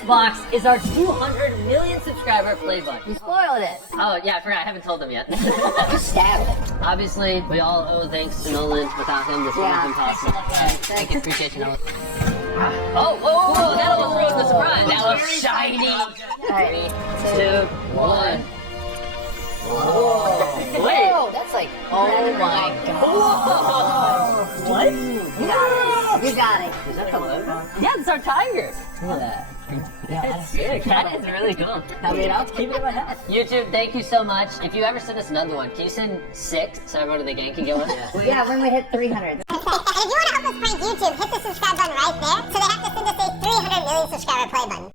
this box is our 200 million subscriber play button. You spoiled it. Oh, yeah, I forgot. I haven't told them yet. You stabbed it. Obviously, we all owe thanks to Nolan. Without him, this would have been possible. Thank you. Appreciate you, Nolan. Oh, that almost ruined the surprise. That was shiny. 3, 2, 1. Whoa. Wait. Whoa, that's like, oh my god. Whoa. What? You got it. You got it. Is that the logo? Yeah, it's our tiger. Look at that. Yeah, that's sick. That is really cool. I mean, I'll keep it in my house. YouTube, thank you so much. If you ever send us another one, can you send 6 so everyone in the gang can get one? Yeah, when we hit 300. And if you want to help us prank YouTube, hit the subscribe button right there. So they have to send us a 300 million subscriber play button.